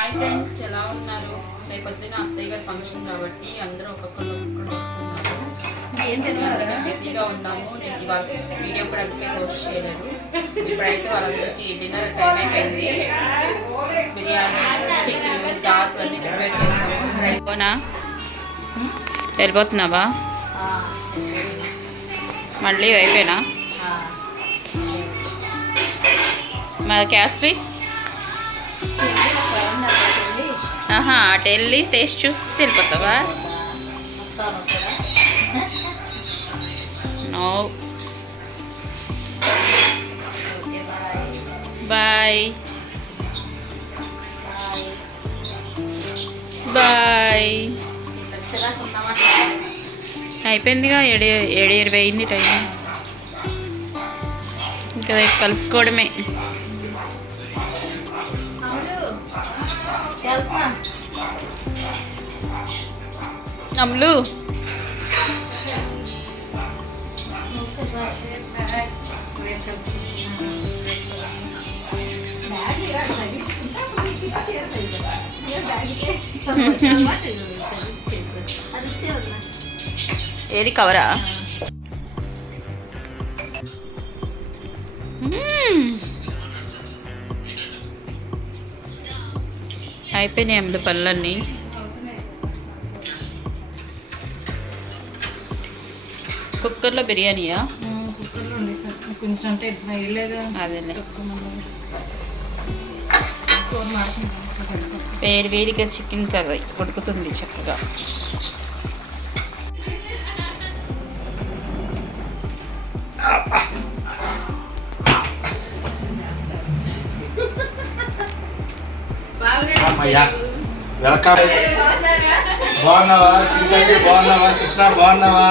Hi friends, ఎలా ఉన్నారు? రేపొద్దున అత్తయ్య గారి ఫంక్షన్ కాబట్టి అందరూ ఒక్కొక్కరు వస్తున్నారు. బిజీగా ఉన్నాము. నేను ఇవాళ వీడియో కూడా అందుకే పోస్ట్ చేయలేదు. ఇప్పుడైతే వాళ్ళందరికీ డిన్నర్ టైం అయిపోయింది. బిర్యానీ, చికెన్, చాట్ అన్నీ ప్రిపేర్ చేస్తాము. అయిపోనా వెళ్ళిపోతున్నావా? మళ్ళీ అయిపోయినా మా క్యాస్వి అటు వెళ్ళి టేస్ట్ చూసి వెళ్ళిపోతావా? No bye bye. అయిపోయిందిగా 7:20 అయింది టైం. ఇంకా కలుసుకోవడమే. అమ్ములు ఏది కవరా? అయిపోయినాయి అమ్ములు పనులన్నీ. కుక్కర్లో బిర్యానీయా? అదే వేడి వేడిగా చికెన్ కర్రీ ఉడుకుతుంది చక్కగా. బాగున్నావా? చిన్నది బాగున్నావా? కృష్ణ బాగున్నావా?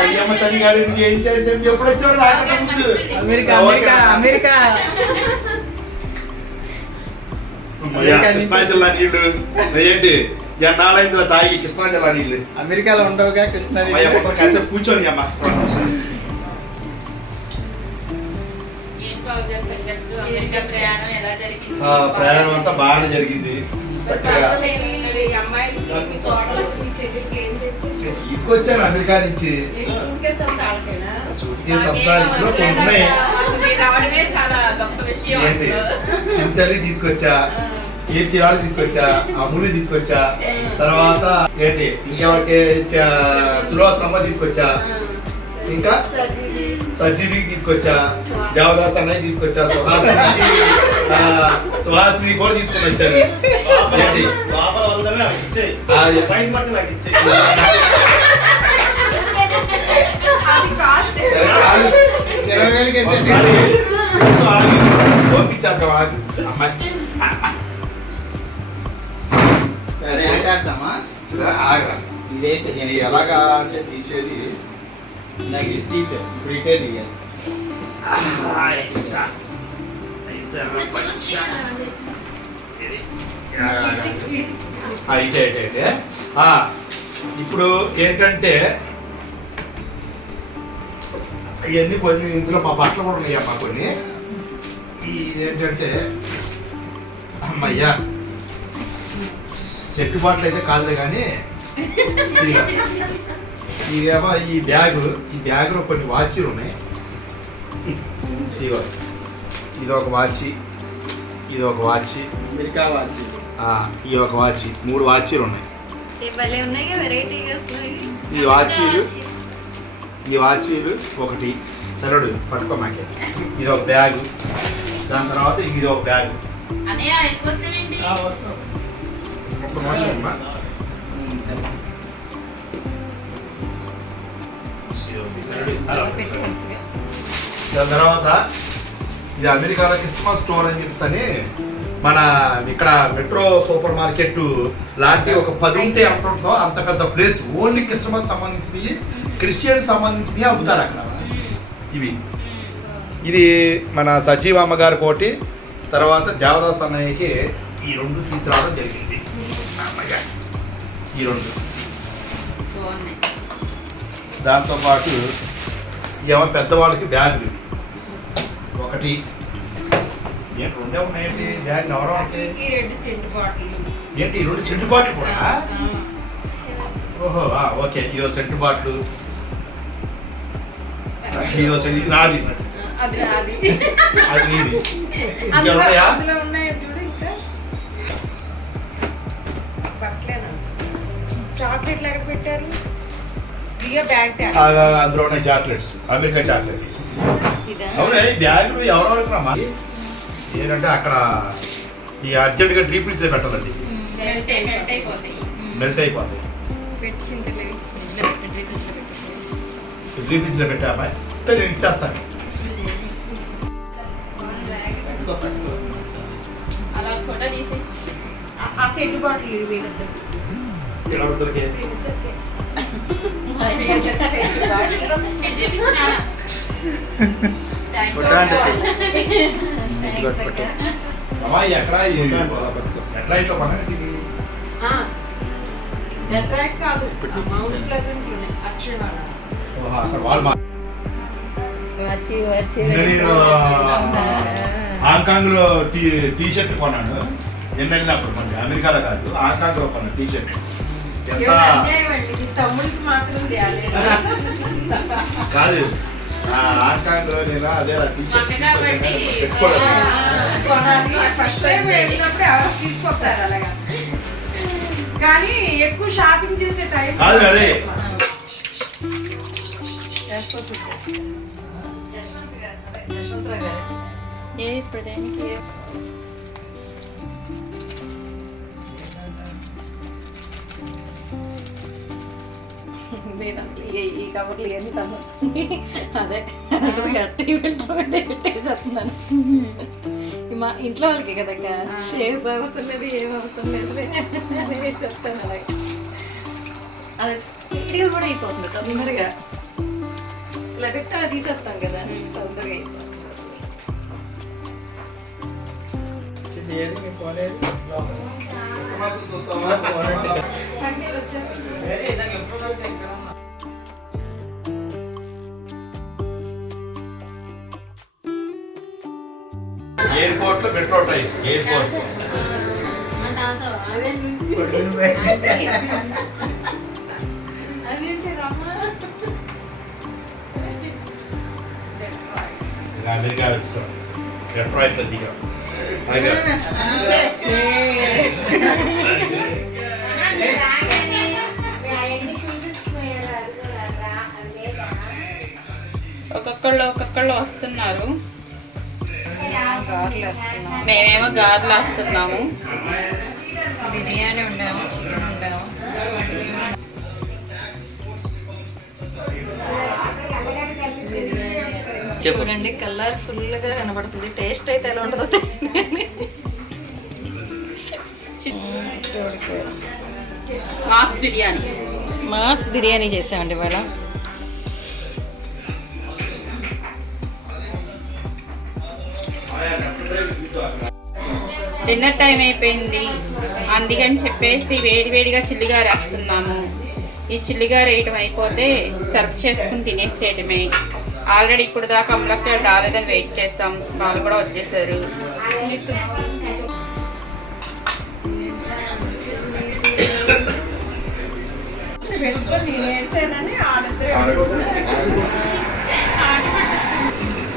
అయ్యమ్మ తల్లి గారు ఏం చేసాం? ఎప్పుడు వచ్చావు? అమెరికా కృష్ణా జిల్లా నీళ్లు ఏంటి? ఎన్నాళ్ళైందిలో తాగి కృష్ణా జిల్లా నీళ్లు. అమెరికాలో ఉండవుగా కృష్ణా. కాసేపు కూర్చొని అమ్మ. ప్రయాణం అంతా బాగానే జరిగింది. చక్కగా తీసుకొచ్చాను అమెరికా నుంచి. చింతల్లి తీసుకొచ్చా, కీర్తిరాలు తీసుకొచ్చా, అమూలి తీసుకొచ్చా, తర్వాత ఏంటి ఇంకెవరికి సులోచనమ్మ తీసుకొచ్చా, ఇంకా సజీవికి తీసుకొచ్చా, దేవదాస్ అన్నయ్య తీసుకొచ్చా, సుహాసిని కూడా తీసుకొని వచ్చాను. ఎలాగా అంటే తీసేది తీసే ప్రిపేర్ చేయాలి. ఇప్పుడు ఏంటంటే ఇవన్నీ కొన్ని ఇందులో మా బట్టలు కూడా ఉన్నాయమ్మా కొన్ని. ఇదేంటంటే అమ్మయ్యా సెట్టు బాటలు అయితే కాదులే కానీ ఇదేమో ఈ బ్యాగులో కొన్ని వాచీలు ఉన్నాయి. ఇదిగో ఇది ఒక వాచి, ఇది ఒక వాచి, అమెరికా వాచి, ఇది ఒక వాచి. 3 వాచీలు ఉన్నాయి. ఈ వాచీలు ఒకటి తెరడు పట్టుకో మాకే. ఇది ఒక బ్యాగు, దాని తర్వాత ఇది ఒక బ్యాగు. ఒక్క నిమిషం అమ్మా. దాని తర్వాత ఇది అమెరికాలో క్రిస్మస్ స్టోర్ అని చెప్పేసి అని మన ఇక్కడ మెట్రో సూపర్ మార్కెట్ లాంటి ఒక 10 ఉంటే ఎంత ఉంటుందో అంత పెద్ద ప్లేస్. ఓన్లీ క్రిస్మస్ సంబంధించినవి, క్రిస్టియన్ సంబంధించినవి అమ్ముతారు అక్కడ. ఇది మన సజీవ అమ్మగారి కోటి, తర్వాత దేవదాస్ అన్నయ్యకి ఈ 2 తీసుకురావడం జరిగింది. ఈ 2 దాంతోపాటు ఏమో పెద్దవాళ్ళకి బ్యాగులు ఒకటి. ఏంటి 2 ఉన్నాయండి బ్యాగ్? ఎవరో రెడ్ సెంట్ బాటిల్ ఏంటి 2 సెంటు బాటిల్ కూడా ఓహో ఓకే ఇదో సెంటు బాటిల్ ఇదో సెంటు ఇది నాది అది అది అది నీది ఇంకా ఉన్నాయా అందులో ఉన్నాయో చూడు ఇంకా పట్లేనా చాక్లెట్లు ఎక్కడ పెట్టారు ప్రియా బ్యాగ్ ట్యాగ్ అందులో ఉన్నాయి చాక్లెట్స్ అమెరికా చాక్లెట్ అవునా ఈ బ్యాగులు ఎవరెవరికి రమ్మా ఏంటంటే అక్కడ ఈ అర్జెంట్గా డీప్ ఫ్రిడ్జ్ లో పెట్టాలండి మెల్ట్ అయిపోతాయి మెల్ట్ అయిపోతాయి పెట్టింటలే డీప్ ఫ్రిడ్జ్ లో పెట్టా అమ్మాయి నేను ఇచ్చేస్తాను అలా ఫోటో తీసి ఆ సెట్ బాటిల్ వీళ్ళిద్దరు ఎలా దొరికే అమ్మాయి ఎక్కడ ఎట్లా ఇట్లా పక్కన అట్రాక్ట్ కాదు మౌంట్ ప్లెజెంట్ అక్షయవాడ అక్కడ వాళ్ళు వచ్చి వచ్చి నేను హాంకాంగ్ లో టీ షర్ట్ కొన్నాను నిన్న వెళ్ళినప్పుడు మళ్ళీ అమెరికాలో కాదు హాంకాంగ్ లో కొన్నాను టీ షర్ట్ ఎంత తమ్ముడికి మాత్రం కాదు హాంకాంగ్ లో నేను అదే టీ షర్ట్ ఫస్ట్ టైం వెళ్ళినప్పుడు ఎవరు తీసుకొస్తారు అలాగా కానీ ఎక్కువ షాపింగ్ చేసే టైం కాదు అదే ఏ ఇప్పుడు దేనికి నేను అసలు ఈ కవర్లు ఏమి తను అదే గట్టి పెట్టేసేస్తున్నాను మా ఇంట్లో వాళ్ళకి కదా షేప్ అవసరం లేదు ఏం అవసరం లేదు అని చెప్తాను అలాగే అది స్వీట్గా కూడా అయిపోతుంది తొందరగా ఇలా పెట్టి అలా తీసేస్తాం కదా తొందరగా అయిపోతుంది ఏది మీ పోలేదు ఎయిర్పోర్ట్ లో మెట్రో ట్రైన్ ఎయిర్పోర్ట్ అమెరికా వెళ్తాం డెట్రాయిట్ లో దిగాం ఒక్కొక్కళ్ళు వస్తున్నారు మేమేమో గారెలు వేస్తున్నాము బిర్యానీ ఉండాము చికెన్ ఉండాము చూడండి కలర్ ఫుల్గా కనబడుతుంది టేస్ట్ అయితే ఎలా ఉంటుందో మాస్ బిర్యానీ చేసామండి ఇవాళ డిన్నర్ టైం అయిపోయింది అందుకని చెప్పేసి వేడివేడిగా చిల్లిగారు వేస్తున్నాము ఈ చిల్లిగారు వేయటం అయిపోతే సర్వ్ చేసుకుని తినేసేయటమే ఆల్రెడీ ఇప్పుడు దాకా అమ్మలకి రాలేదని వెయిట్ చేస్తాం వాళ్ళు కూడా వచ్చేసారు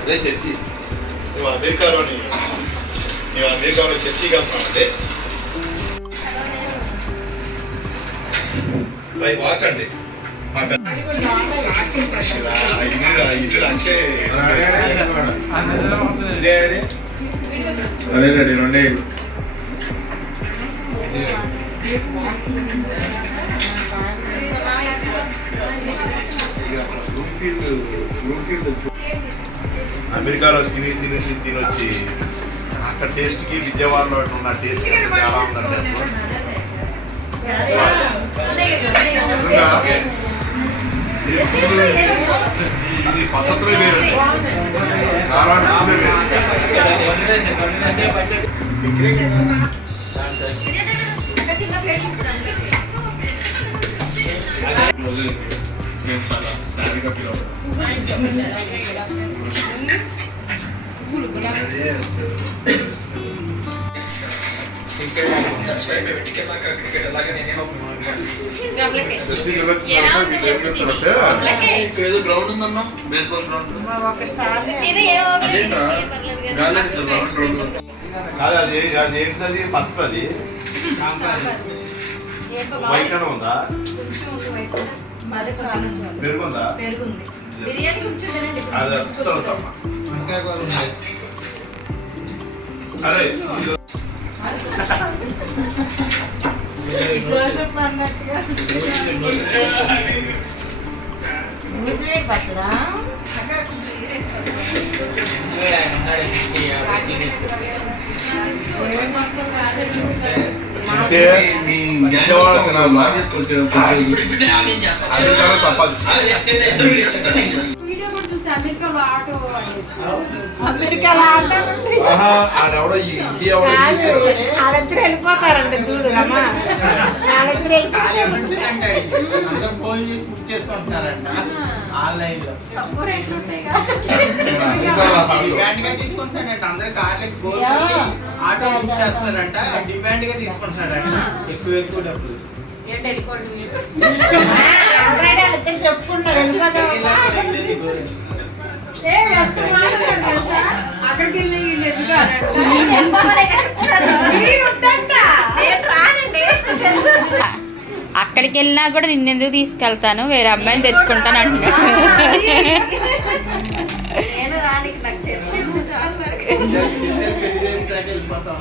అదే చర్చి నువ్వు అమెరికాలో చర్చికి వెళ్తున్నానంటే వాకండి అదే రెడీ రెండే అమెరికాలో తినొచ్చి అక్కడ టేస్ట్కి విజయవాడలో ఉన్న టేస్ట్ చాలా ఉందండి అసలు ఇది పద్ధతులే వేరు కాలానికి వేరు మేము చాలా సారీగా ఫీల్ అవుతాం ఏదో గ్రౌండ్ ఉందన్నా బేస్బాల్ గ్రౌండ్ కాదు అది ఏంటిది పచ్చది వైట్ అని ఉందా పెరుగుందా పెరుగుంది బిర్యానీ కొంచెం తినండి అది చదువుతామ్మా అదే అంటే మీ విజయవాడ తినాలా అమెరికాలో సంపాదించాలి వీడియో కూడా చూసి అమెరికాలో ఆటో ఆహా ఆడెవడో ఈ విజయవాడ వాళ్ళిద్దరు వెళ్ళిపోతారంట చూడు రమ్మా వాళ్ళిద్దరు అందరూ ఫోన్ చేసి బుక్ చేసుకుంటున్నారంట ఆన్లైన్ లో తక్కువ రేట్లు ఉంటాయి డిమాండ్ గా తీసుకుంటున్నారంట అందరు కార్లకి ఫోన్ చేసి ఆటో బుక్ చేస్తున్నారంట డిమాండ్ గా తీసుకుంటున్నారంట ఎక్కువ డబ్బులు ఏంటి వెళ్ళిపోండి మీరు ఆల్రెడీ వాళ్ళిద్దరు చెప్పుకున్నారు వెళ్ళిపోతాం అక్కడికి వెళ్ళి వీళ్ళు ఎందుకు అక్కడికి వెళ్ళినా కూడా నిన్నెందుకు తీసుకెళ్తాను వేరే అమ్మాయిని తెచ్చుకుంటాను అంటున్నాడు నేను రానికి నాకు చేసి పెళ్లి చేసాక వెళ్ళిపోతాం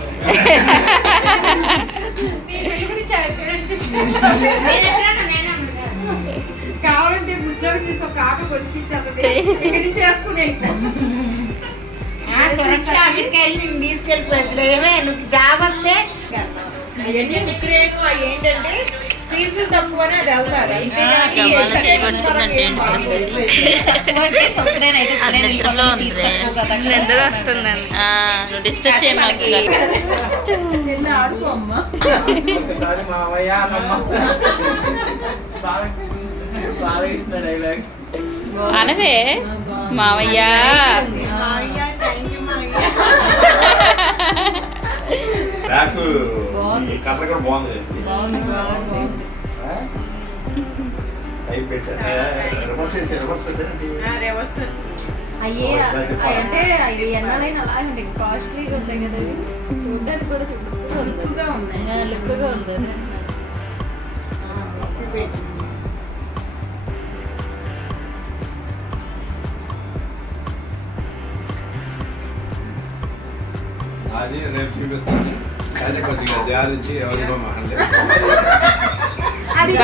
కావాలంటే ఉద్యోగం తీసి ఒక ఆట వచ్చి చదివి చేసుకునే సురక్ష అమెరికా వెళ్ళి నేను తీసుకెళ్ళిపోయింది ఏమే నువ్వు జాబ్ వస్తే అవన్నీ ఉక్రెయిన్ అవి ఏంటంటే ఫీజులు తక్కువనే అది వెళ్తారు ఎందుకు వస్తుందని నువ్వు డిస్టర్బ్ చేయమాకు వెళ్ళి ఆడుకో అమ్మా ఒకసారి మావయ్య అమ్మమ్మ బాగా ఇస్తున్న డైలాగ్ అనవే మావయ్య బ్యాక్ ఈ కథ కూడా బాగుంది అయి పెట్టా రివర్స్ చేసి రివర్స్ పెట్టండి అయ్యే అంటే అవి ఎన్నాలైనా అలా ఉంటాయి కాస్ట్లీగా ఉంటాయి కదా అవి చూడడానికి కూడా లుక్గా ఉన్నాయి లుక్గా ఉంది అది రేపు చూపిస్తాను అది కొద్దిగా ధ్యానించి ఎవరినో మహండి అది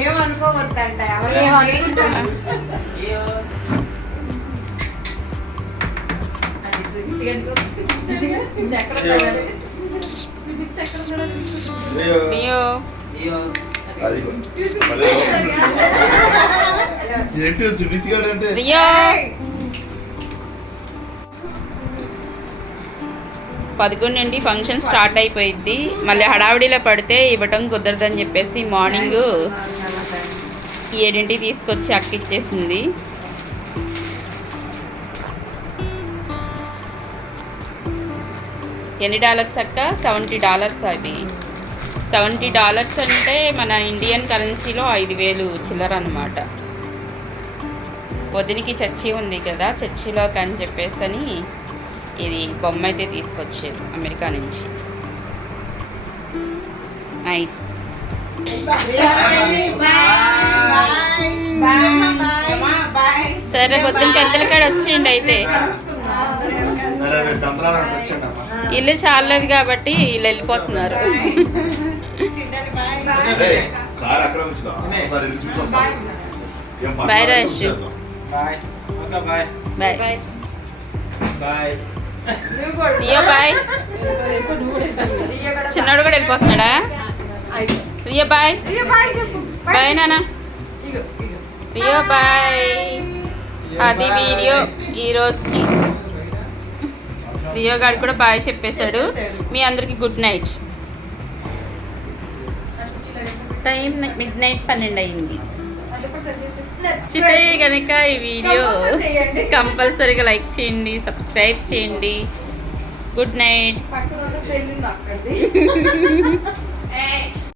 ఏమనుకోవద్దంట లియో అది మళ్ళీ ఏంటి సునీతి గారు అంటే లియో 11 నుండి ఫంక్షన్ స్టార్ట్ అయిపోయింది మళ్ళీ హడావిడిలో పడితే ఇవ్వటం కుదరదని చెప్పేసి మార్నింగ్ 7ంటికి తీసుకొచ్చి అక్కిచ్చేసింది ఎన్ని డాలర్స్ అక్క $70 అవి $70 అంటే మన ఇండియన్ కరెన్సీలో 5,000 చిల్లర అనమాట వదినికి చర్చి ఉంది కదా చర్చిలోకి అని చెప్పేసి ఇది బొమ్మ అయితే తీసుకొచ్చారు అమెరికా నుంచి నైస్ సరే పొద్దున్న పెద్దల కాడ వచ్చిండి అయితే సరే రేపు చంద్రారావు వచ్చాడు అమ్మా ఇల్లు చాలలేదు కాబట్టి వీళ్ళు వెళ్ళిపోతున్నారు అదే కార్ అక్కడ ఉంచుదాం ఒకసారి వెళ్ళి చూసి వస్తాం ఏం పని Bye, ఉందో Rajesh. చూసేద్దాం. Bye okay bye bye bye Rio bye చిన్నోడు కూడా వెళ్ళిపోతున్నాడా రియో బాయ్ బాయ్ నాన్న రియో బాయ్ అది వీడియో ఈరోజుకి రియో గారు కూడా బాయ్ చెప్పేశాడు మీ అందరికి గుడ్ నైట్ టైం మిడ్-నైట్ 12 అయింది నచ్చితే కనుక ఈ వీడియో కంపల్సరీగా లైక్ చేయండి సబ్స్క్రైబ్ చేయండి గుడ్ నైట్ వెళ్ళింది అక్కడి